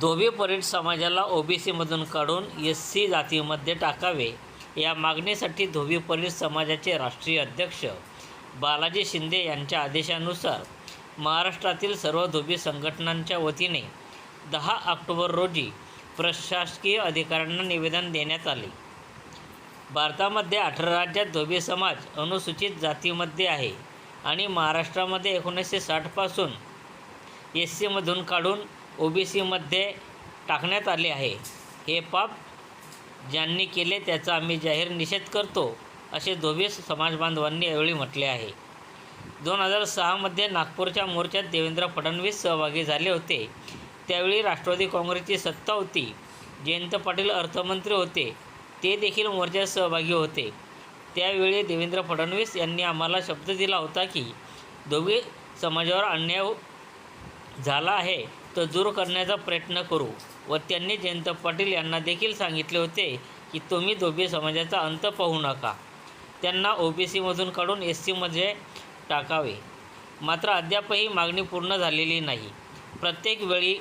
धोबी परीट समाजाला ओबीसीमधून काढून S C जातीमध्ये टाकावे. या मागणीसाठी धोबी परेड समाजाचे राष्ट्रीय अध्यक्ष बालाजी शिंदे यांच्या आदेशानुसार महाराष्ट्रातील सर्व धोबी संघटनांच्या वतीने दहा ऑक्टोबर रोजी प्रशासकीय अधिकाऱ्यांना निवेदन देण्यात आले. भारतामध्ये अठरा राज्यात धोबी समाज अनुसूचित जातीमध्ये आहे आणि महाराष्ट्रामध्ये एकोणीसशे साठपासून एस सीमधून काढून ओ बी सीमध्ये टाकण्यात आले आहे. हे पाप ज्यांनी केले त्याचा आम्ही जाहीर निषेध करतो असे धोबी समाज बांधवांनी यावेळी म्हटले आहे. दोन हजार सहामध्ये नागपूरच्या मोर्चात देवेंद्र फडणवीस सहभागी झाले होते. त्यावेळी राष्ट्रवादी काँग्रेसची सत्ता होती. जयंत पाटील अर्थमंत्री होते. ते देखील मोर्चात सहभागी होते. त्यावेळी देवेंद्र फडणवीस यांनी आम्हाला शब्द दिला होता की दोघे समाजावर अन्याय झाला आहे. तजूर दूर करण्याचा प्रयत्न करू. व त्यांनी जयंत पाटील यांना देखील सांगितले होते की तुम्ही धोबी समाजाचा अंत पाहू नका. त्यांना ओ बी सीमधून काढून एस सीमध्ये टाकावे. मात्र अद्यापही मागणी पूर्ण झालेली नाही. प्रत्येक वेळी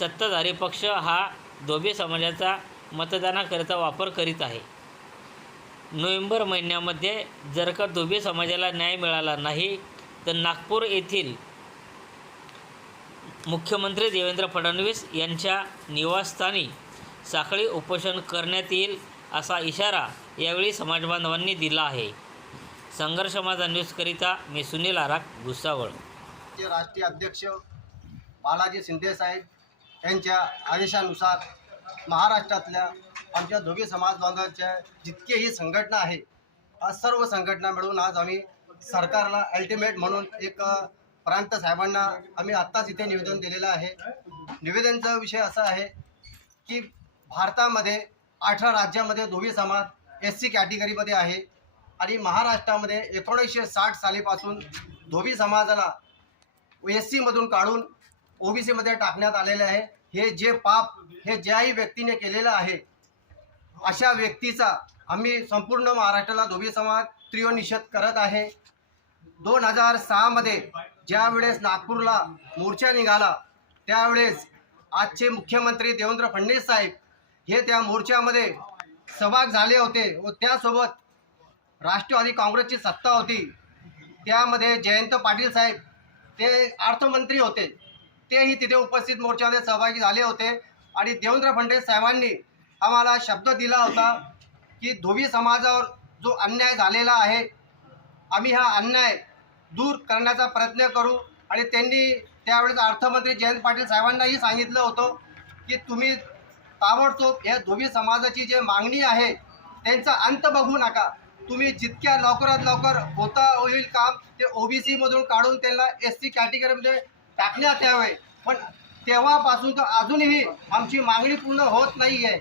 सत्ताधारी पक्ष हा धोबी समाजाचा मतदानाकरिता वापर करीत आहे. नोव्हेंबर महिन्यामध्ये जर का धोबी समाजाला न्याय मिळाला नाही तर नागपूर येथील मुख्यमंत्री देवेंद्र फडणवीस यांच्या निवासस्थानी साखळी उपोषण करण्यात येईल असा इशारा यावेळी समाजबांधवांनी दिला आहे. संघर्ष माझा न्यूजकरिता मी सुनील आराक भुसावळ. राष्ट्रीय अध्यक्ष बालाजी शिंदे साहेब यांच्या आदेशानुसार महाराष्ट्रातल्या आमच्या दोघी समाज बांधवांच्या जितकेही संघटना आहे आज सर्व संघटना मिळून आज आम्ही सरकारला अल्टिमेट म्हणून एक प्रांत साहेबांना आम्ही आत्ताच इथे निवेदन दिलेलं आहे. निवेदनचा विषय असा आहे की भारतामध्ये अठरा राज्यामध्ये धोबी समाज एस सी कॅटेगरीमध्ये आहे. आणि महाराष्ट्रामध्ये एकोणीसशे साठ सालीपासून धोबी समाजाला एस सीमधून काढून ओबीसीमध्ये टाकण्यात आलेले आहे. हे जे पाप हे ज्याही व्यक्तीने केलेलं आहे अशा व्यक्तीचा आम्ही संपूर्ण महाराष्ट्राला धोबी समाज तीव्र निषेध करत आहे. दोन हजार सहामध्ये ज्या वेळेस नागपूरला मोर्चा निघाला त्यावेळेस आजचे मुख्यमंत्री देवेंद्र फडणवीस साहेब हे त्या मोर्चामध्ये सहभाग झाले होते व त्यासोबत राष्ट्रवादी काँग्रेसची सत्ता होती. त्यामध्ये जयंत पाटील साहेब ते अर्थमंत्री होते. तेही तिथे उपस्थित मोर्चामध्ये सहभागी झाले होते आणि देवेंद्र फडणवीस साहेबांनी आम्हाला शब्द दिला होता की धोबी समाजावर जो अन्याय झालेला आहे आम्ही हा अन्याय दूर करण्याचा प्रयत्न करू. आणि त्यांनी त्यावेळेस अर्थमंत्री जयंत पाटील साहेबांनाही सांगितलं होतं की तुम्ही ताबडतोब या धोबी समाजाची जे मागणी आहे त्यांचा अंत बघू नका. तुम्ही जितक्या लवकरात लवकर होता होईल काम ते ओबीसीमधून काढून त्यांना एस सी कॅटेगरीमध्ये टाकण्यात यावे. पण तेव्हापासून तर अजूनही आमची मागणी पूर्ण होत नाही आहे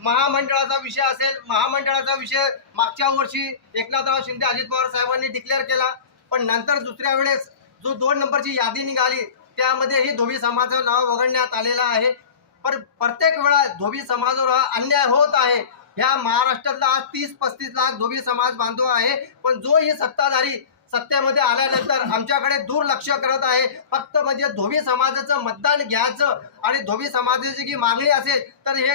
महामंडळाचा विषय असेल महामंडळाचा विषय मागच्या वर्षी एकनाथराव शिंदे अजित पवार साहेबांनी डिक्लेअर केला. पण नंतर दुसऱ्या वेळेस जो दोन नंबरची यादी निघाली त्यामध्येही धोबी समाजाचं नाव वगळण्यात आलेलं आहे. पर प्रत्येक वेळा धोबी समाजावर हा अन्याय होत आहे. ह्या महाराष्ट्रातला आज तीस पस्तीस लाख धोबी समाज बांधव आहे. पण जो ही सत्ताधारी सत्तेमध्ये आल्यानंतर आमच्याकडे दुर्लक्ष करत आहे. फक्त म्हणजे धोबी समाजाचं मतदान घ्यायचं आणि धोबी समाजाची जी मागणी असेल तर हे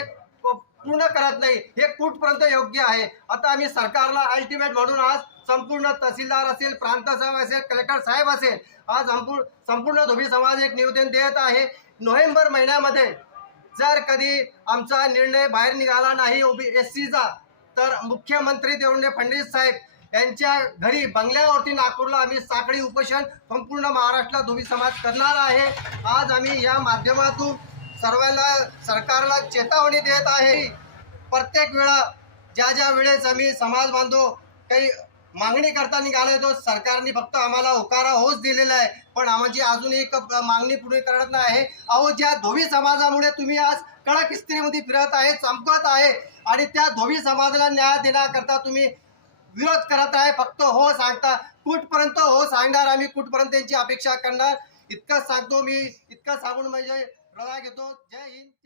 पूर्ण करत नाही. हे कुठपर्यंत योग्य आहे? आता आम्ही सरकारला अल्टिमेट म्हणून आज संपूर्ण तहसीलदार असेल प्रांत साहेब असेल कलेक्टर साहेब असेल आज संपूर्ण संपूर्ण धोबी समाज एक निवेदन देत आहे. नोव्हेंबर महिन्यामध्ये जर कधी आमचा निर्णय बाहेर निघाला नाही ओबी एस सीचा तर मुख्यमंत्री देवेंद्र फडणवीस साहेब यांच्या घरी बंगल्यावरती नागपूरला आम्ही साखळी उपोषण संपूर्ण महाराष्ट्राला धोबी समाज करणार आहे. आज आम्ही या माध्यमातून सर्वांना सरकारला चेतावणी देत आहे. प्रत्येक वेळा ज्या ज्या वेळेस आम्ही समाज बांधव काही मागणी करता निघालो होतो सरकारने फक्त आम्हाला होकारा होच दिलेला आहे. पण आमची अजून एक मागणी पूर्ण करत नाही. आहे अहो ज्या धोबी समाजामुळे तुम्ही आज कडक इस्त्रीमध्ये फिरत आहे चमकत आहे आणि त्या धोबी समाजाला न्याय देण्याकरता तुम्ही विरोध करत आहे फक्त हो सांगता. कुठपर्यंत हो सांगणार आम्ही? कुठपर्यंत त्यांची अपेक्षा करणार? इतकंच सांगतो मी. इतकं सांगून म्हणजे रजा घेतो. जय हिंद.